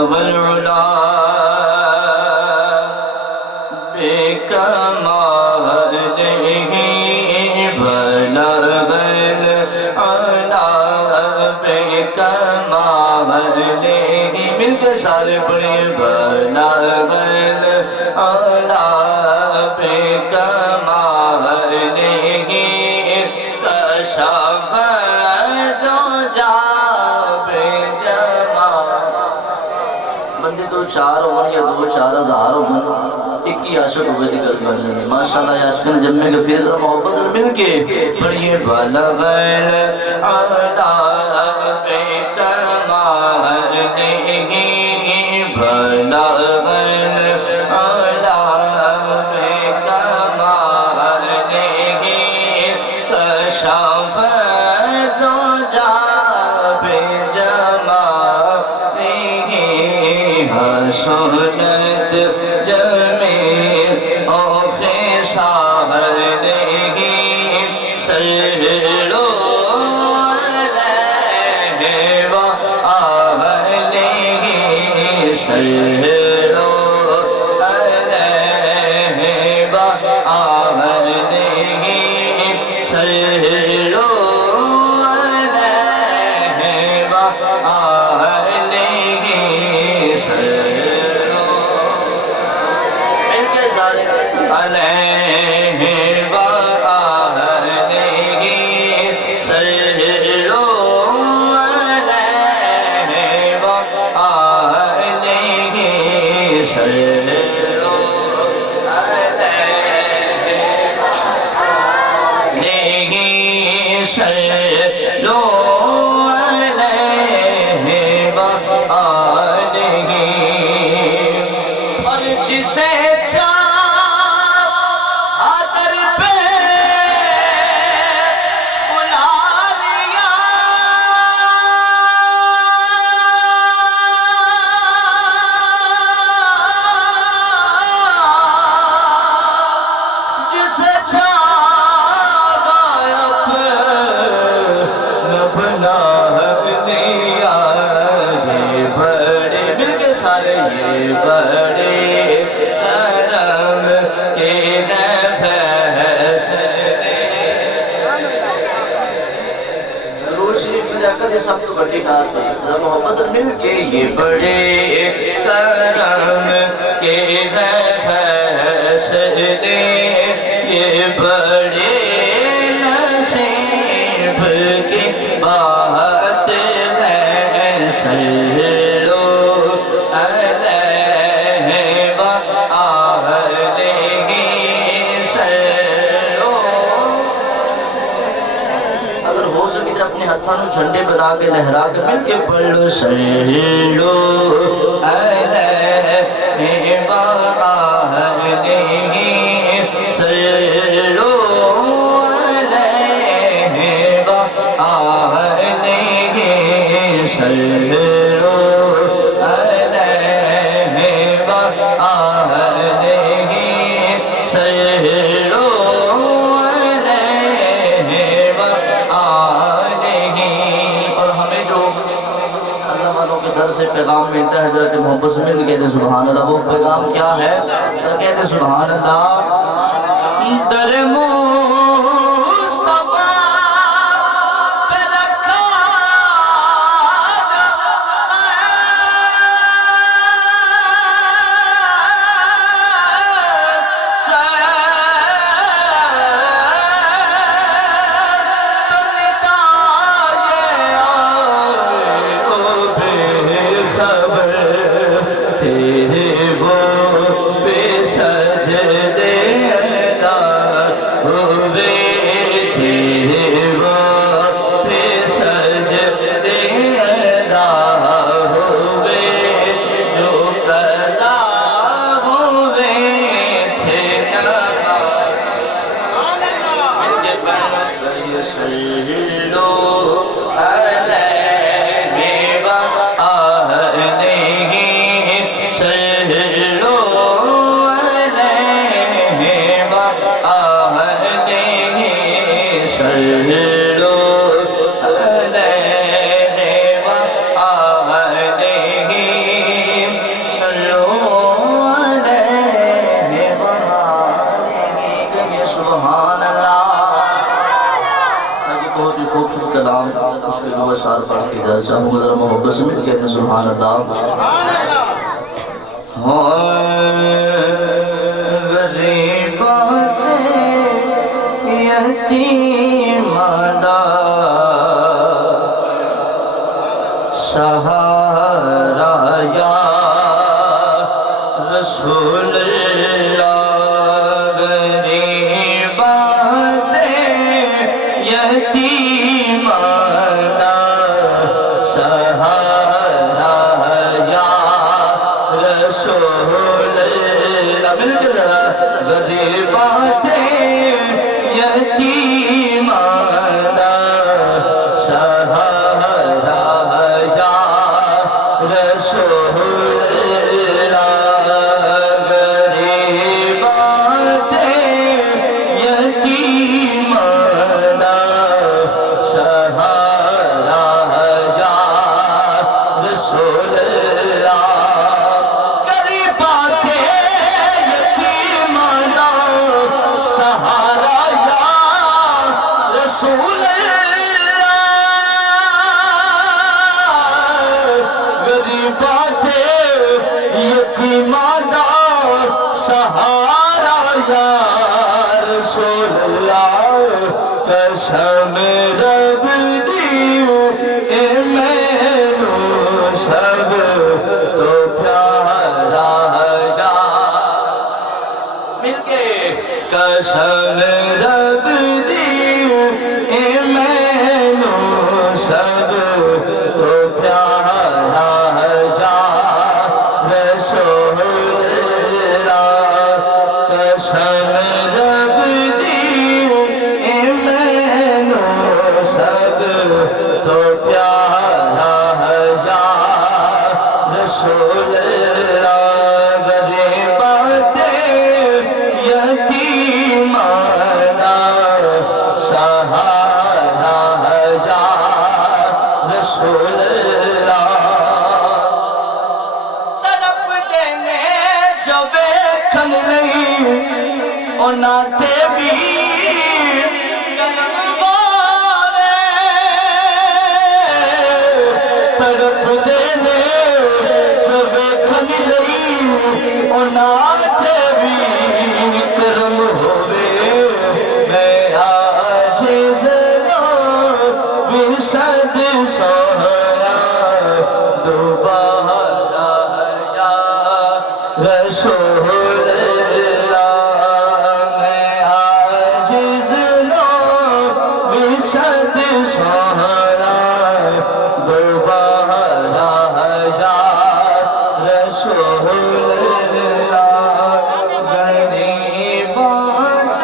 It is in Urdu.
والعلا بكماله بلغ العلا بكماله مل کے سارے پڑھیں بلغ العلا بكماله كشف الدجى بجماله بندے دو چار ہوں یا دو چار ہزار ہوں ایک ہی عاشق ہوئے دی گل بننے دی ماشاءاللہ عاشقین جمعے کے پھر ذرا محبت مل کے پڑھئے بلغ العلا بکماله بلغ العلا بکماله کشف الدجى بجماله حسنت جمیع خصاله صلوا علیہ وآلہ صلوا علیہ وآلہ صلوا علیہ وآلہ علیہ وآلہ صلوا علیہ وآلہ صلوا علیہ صلوا علیہ وآلہ اور جسے سب تو بڑی خاص ہے محبت مل کے یہ بڑے کرم کے فیصلے یہ بڑے نصیب کی بات ہے صلوا علیہ وآلہ اگر ہو سکے تو اپنے ہاتھوں جھنڈے بنا کے لہرا کے مل کے پڑھ لو صلوا علیہ وآلہ صلوا علیہ وآلہ صلوا علیہ وآلہ صلوا سے پیغام ملتا ہے حضرت محمد سے مل کے کہتے سبحان اللہ وہ پیغام کیا ہے کہتے سبحان اللہ در مصطفیٰ پہ رکھا Oh اشعار پڑھ کے جا چاہوں ذرا محبت سے مل کہتے ہیں سبحان اللہ غریبات یتیمان دا سہارا یا رسول اللہ غریبات یتیمان دا سہارا یا رسول اللہ مل کے ذرا غریبات یتیمان دا سہارا یا رسول اللہ غریبات یتیمان دا سہارا یا رسول اللہ غریبات یتیمان دا سہارا یا رسول غریبات یتیمان دا سہارا یا رسول اللہ قسم رب دیو اے مینو سب تو پیارا یا مل کے قسم رب دیو اے مینو سب تو پیارا یا رسول اللہ قسم رب دیو اے مینو سب تو پیارا یا رسول اللہ غریبات یتیمان دا سہارا یا رسول اللہ تڑپ دینے جو ویکھن لئی انہاں تے بھی قلم والے تڑپ دینے جو ویکھن لئی انہاں تے بھی کرم ہوئے میں عاجز بھی صد سہیا دوبارہ یا رسول اللہ میں عاجز بھی صد سہیا دوبارہ یا رسول اللہ غریبات